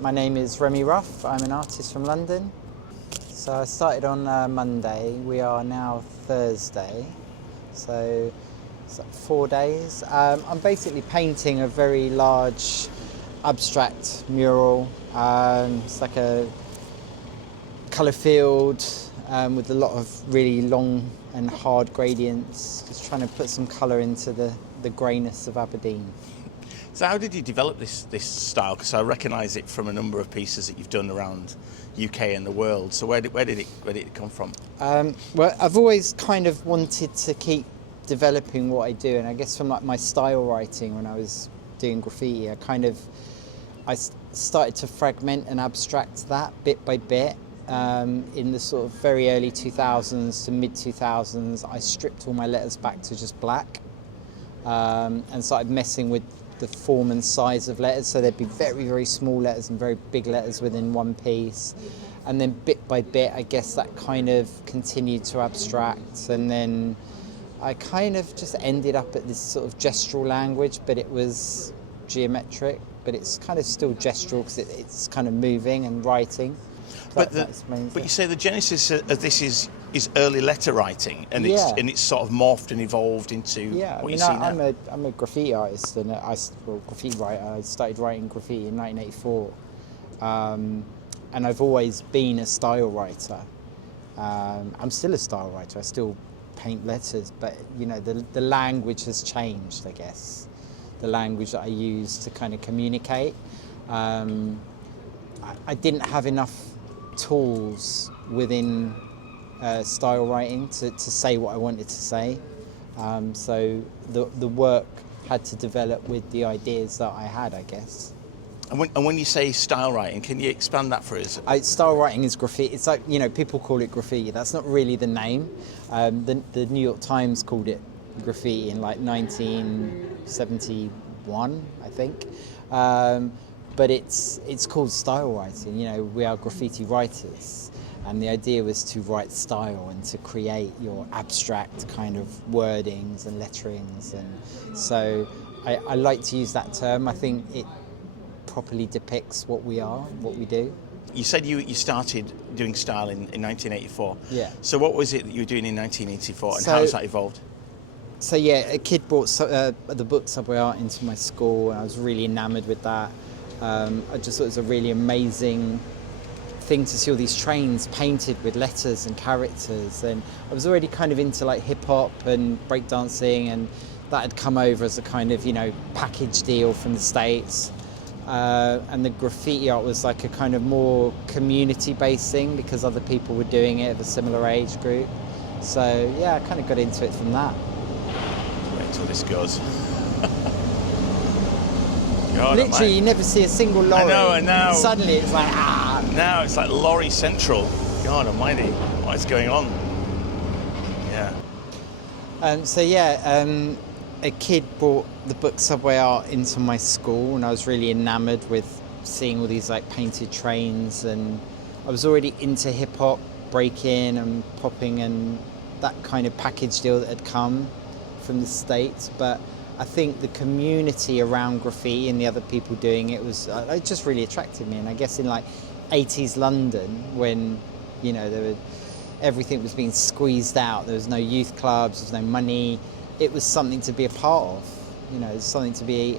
My name is Remi Rough. I'm an artist from London. So I started on Monday. We are now Thursday, so it's like 4 days. I'm basically painting a very large abstract mural. It's like a colour field with a lot of really long and hard gradients, just trying to put some colour into the greyness of Aberdeen. So how did you develop this style? Because I recognise it from a number of pieces that you've done around UK and the world. So where did it come from? Well, I've always kind of wanted to keep developing what I do, and I guess from like my style writing when I was doing graffiti, I started to fragment and abstract that bit by bit. In the sort of very early 2000s to mid 2000s, I stripped all my letters back to just black and started messing with the form and size of letters, so there'd be very, very small letters and very big letters within one piece. And then bit by bit, I guess that kind of continued to abstract, and then I kind of just ended up at this sort of gestural language, but it was geometric, but it's kind of still gestural because it's kind of moving and writing. But you say the genesis of this is early letter writing, and it's sort of morphed and evolved into what you see now. I'm a graffiti artist and graffiti writer. I started writing graffiti in 1984, and I've always been a style writer. I'm still a style writer. I still paint letters, but you know the language has changed. I guess the language that I use to kind of communicate. I didn't have enough tools within style writing to say what I wanted to say, so the work had to develop with the ideas that I had, I guess. And when you say style writing, can you expand that for us? Style writing is graffiti. It's like, you know, people call it graffiti. That's not really the name. The New York Times called it graffiti in like 1971, I think. But it's called style writing. You know, we are graffiti writers, and the idea was to write style and to create your abstract kind of wordings and letterings, and so I like to use that term. I think it properly depicts what we are, what we do. You said you started doing style in 1984. Yeah. So what was it that you were doing in 1984, and how has that evolved? So yeah, a kid brought the book Subway Art into my school, and I was really enamoured with that. I just thought it was a really amazing thing to see all these trains painted with letters and characters, and I was already kind of into like hip hop and breakdancing, and that had come over as a kind of, you know, package deal from the States, and the graffiti art was like a kind of more community based thing because other people were doing it of a similar age group. So yeah, I kind of got into it from that. Wait till this goes. God, literally, you never see a single lorry. I know. Suddenly it's like, ah. Now it's like lorry central. God almighty, what is going on? Yeah. A kid brought the book Subway Art into my school, and I was really enamoured with seeing all these like painted trains, and I was already into hip hop, breaking and popping, and that kind of package deal that had come from the States, but I think the community around graffiti and the other people doing it was it just really attracted me. And I guess in like 80s London, when, you know, everything was being squeezed out, there was no youth clubs, there was no money, it was something to be a part of, you know, it was something to be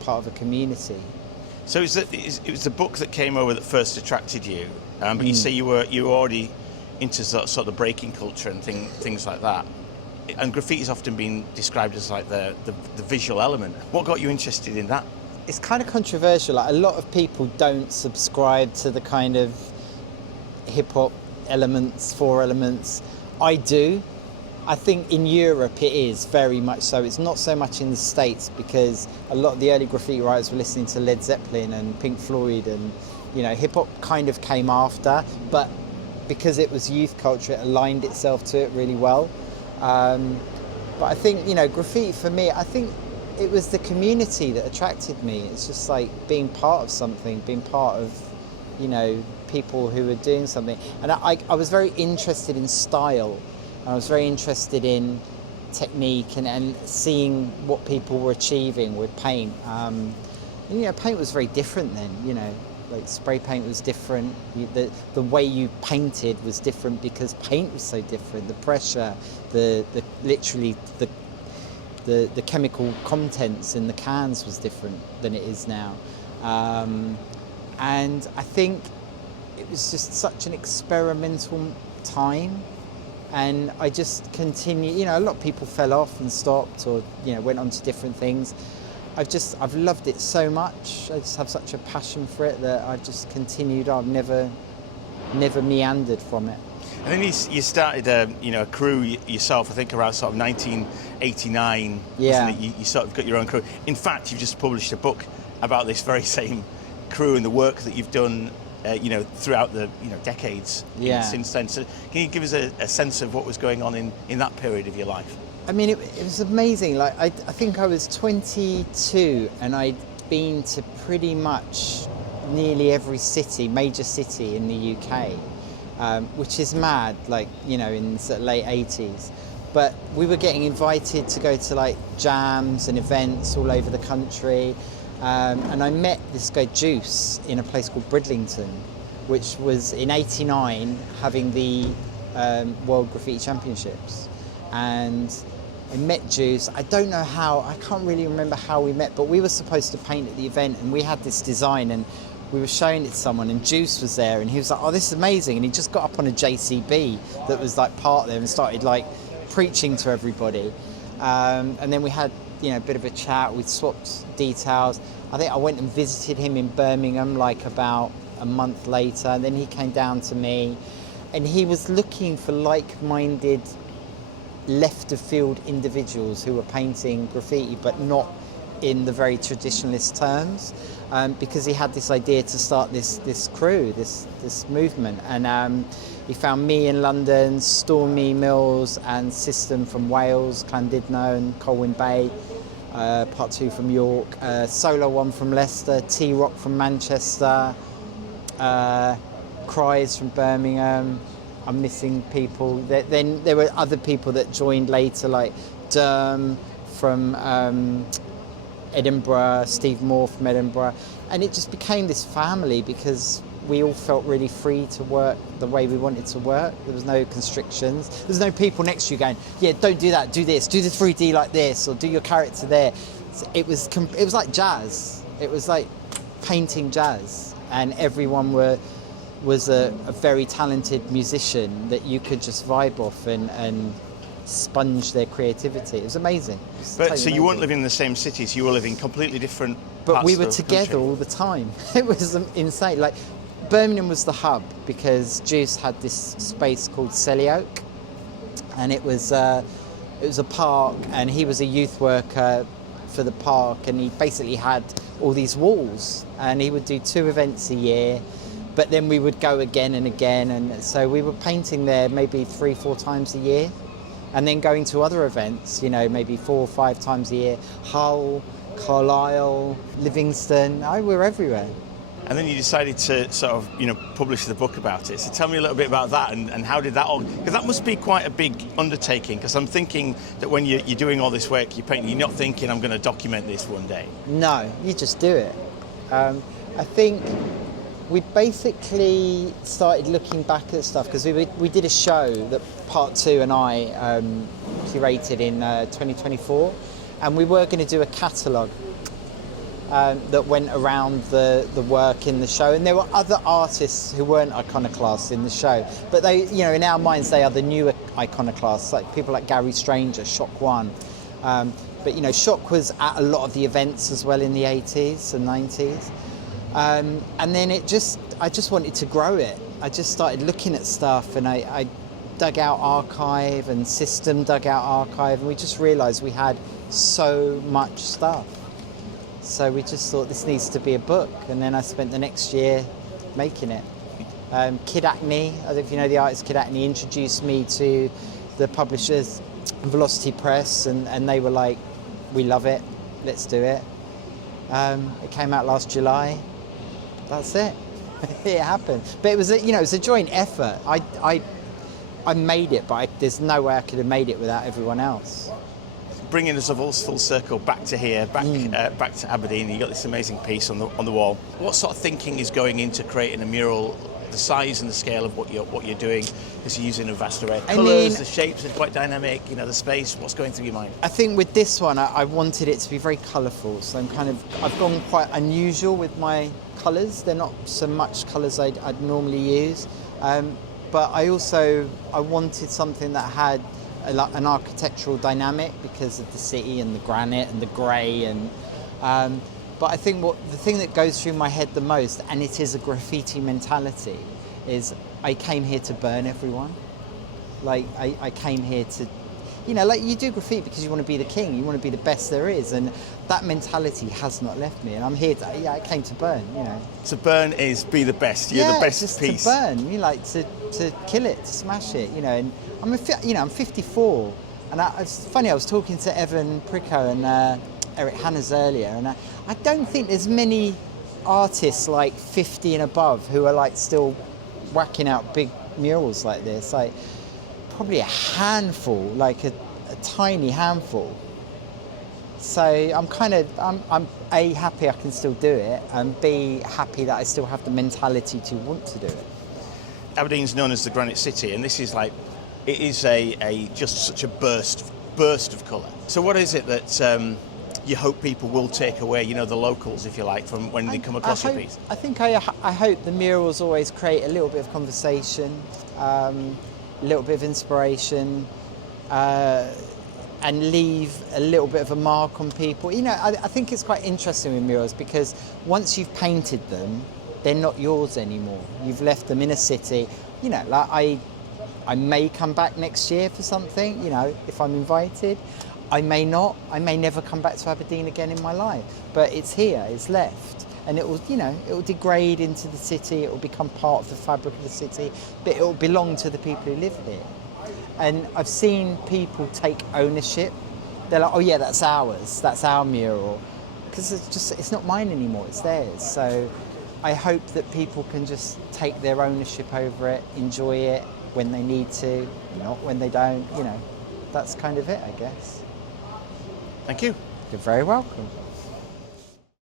part of a community. So it was the book that came over that first attracted you, but you say you were already into sort of the breaking culture and things like that. And graffiti's often been described as like the visual element. What got you interested in that? It's kind of controversial. Like, a lot of people don't subscribe to the kind of hip-hop elements, four elements. I do. I think in Europe it is very much so. It's not so much in the States because a lot of the early graffiti writers were listening to Led Zeppelin and Pink Floyd, and, you know, hip-hop kind of came after, but because it was youth culture, it aligned itself to it really well. But I think, you know, graffiti for me, I think it was the community that attracted me. It's just like being part of something, being part of, you know, people who were doing something. And I was very interested in style. I was very interested in technique and seeing what people were achieving with paint. You know, paint was very different then, you know. Like spray paint was different. The way you painted was different because paint was so different. The pressure, literally the chemical contents in the cans was different than it is now. And I think it was just such an experimental time. And I just continued, you know, a lot of people fell off and stopped or, you know, went on to different things. I've loved it so much. I just have such a passion for it that I've just continued. I've never meandered from it. And then you started a crew yourself, I think around sort of 1989, yeah. wasn't it? You sort of got your own crew. In fact, you've just published a book about this very same crew and the work that you've done throughout the decades since then. So can you give us a sense of what was going on in that period of your life? I mean, it was amazing. Like I think I was 22 and I'd been to pretty much nearly every major city in the UK, which is mad, like, you know, in the late 80s. But we were getting invited to go to like jams and events all over the country. And I met this guy Juice in a place called Bridlington, which was in '89 having the World Graffiti Championships. And I met Juice. I don't know how, I can't really remember how we met, but we were supposed to paint at the event and we had this design and we were showing it to someone and Juice was there and he was like, oh, this is amazing. And he just got up on a JCB that was like part there and started like preaching to everybody. And then we had, you know, a bit of a chat, we swapped details. I think I went and visited him in Birmingham like about a month later, and then he came down to me and he was looking for like-minded left of field individuals who were painting graffiti but not in the very traditionalist terms, because he had this idea to start this crew, this movement, and he found me in London, Stormy Mills and System from Wales, Llandudno and Colwyn Bay, Part 2 from York, Solo 1 from Leicester, T-Rock from Manchester, Cries from Birmingham. I'm missing people. Then there were other people that joined later, like Derm from Edinburgh, Steve Moore from Edinburgh, and it just became this family because we all felt really free to work the way we wanted to work. There was no constrictions. There was no people next to you going, yeah, don't do that, do this, do the 3D like this, or do your character there. It was like jazz. It was like painting jazz, and everyone was a very talented musician that you could just vibe off and sponge their creativity. It was amazing. It was totally so you weren't living in the same cities, you were living completely different but we were parts of the together country. all the time. It was insane. Like Birmingham was the hub because Juice had this space called Selly Oak, and it was a park, and he was a youth worker for the park, and he basically had all these walls, and he would do 2 events a year, but then we would go again and again, and so we were painting there maybe 3-4 times a year, and then going to other events, you know, maybe 4 or 5 times a year. Hull, Carlisle, Livingston, we're everywhere. And then you decided to sort of, you know, publish the book about it. So tell me a little bit about that and how did that all... Because that must be quite a big undertaking, because I'm thinking that when you're doing all this work, you're painting, you're not thinking, I'm going to document this one day. No, you just do it. I think we basically started looking back at stuff because we did a show that Part 2 and I curated in 2024, and we were going to do a catalogue that went around the work in the show, and there were other artists who weren't Iconoclasts in the show, but they, you know, in our minds they are the new Iconoclasts, like people like Gary Stranger, Shock One, but you know, Shock was at a lot of the events as well in the 80s and 90s, and then I just wanted to grow it. I just started looking at stuff, and I dug out archive, and System dug out archive, and we just realised we had so much stuff. So we just thought this needs to be a book, and then I spent the next year making it. Kid Acne, I don't know if you know the artist Kid Acne, introduced me to the publishers, Velocity Press, and they were like, we love it, let's do it. It came out last July. That's it. It happened. But it was a joint effort. I made it, but there's no way I could have made it without everyone else. bringing us full circle back to here, back to Aberdeen. You got this amazing piece on the wall. What sort of thinking is going into creating a mural? The size and the scale of what you're doing, is you're using a vast array of colours, the shapes are quite dynamic, the space. What's going through your mind? I think with this one, I wanted it to be very colourful. So I've gone quite unusual with my colours. They're not so much colours I'd normally use. But I wanted something that had an architectural dynamic because of the city and the granite and the grey and. But I think the thing that goes through my head the most, and it is a graffiti mentality, is I came here to burn everyone. Like I came here to, like you do graffiti because you want to be the king, you want to be the best there is, and that mentality has not left me. And I'm here I came to burn. To burn is be the best. You're the best just piece. To burn. You like to kill it, to smash it. And I'm 54, and it's funny. I was talking to Evan Pricko and Eric Hannes earlier, and I don't think there's many artists like 50 and above who are like still whacking out big murals like this. Like probably a handful, like a tiny handful. So I'm A, happy I can still do it, and B, happy that I still have the mentality to want to do it. Aberdeen's known as the Granite City, and this is it is a just such a burst of colour. So what is it that you hope people will take away, the locals, if you like, from when they come across your piece? I think I hope the murals always create a little bit of conversation, a little bit of inspiration, and leave a little bit of a mark on people. I think it's quite interesting with murals because once you've painted them, they're not yours anymore. You've left them in a city. Like I may come back next year for something, if I'm invited. I may not. I may never come back to Aberdeen again in my life. But it's here. It's left, and it will degrade into the city. It will become part of the fabric of the city, but it will belong to the people who live here. And I've seen people take ownership. They're like, "Oh yeah, that's ours. That's our mural," because it's not mine anymore. It's theirs. So I hope that people can just take their ownership over it, enjoy it when they need to, not when they don't. That's kind of it, I guess. Thank you. You're very welcome.